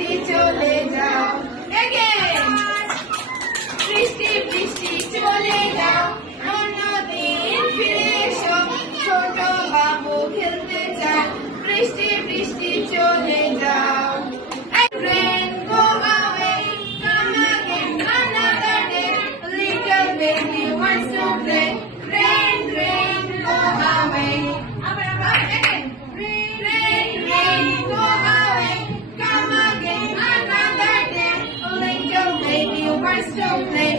বৃষ্টি চলে যাও again বৃষ্টি বৃষ্টি চলে যাও অন্যদিন ফিরে এসো ছোট বাবু খেলতে চায় বৃষ্টি বৃষ্টি চলে যাও and rain go away come again another day little baby wants to play rain rain go away again rain rain go away come again another day little baby wants to play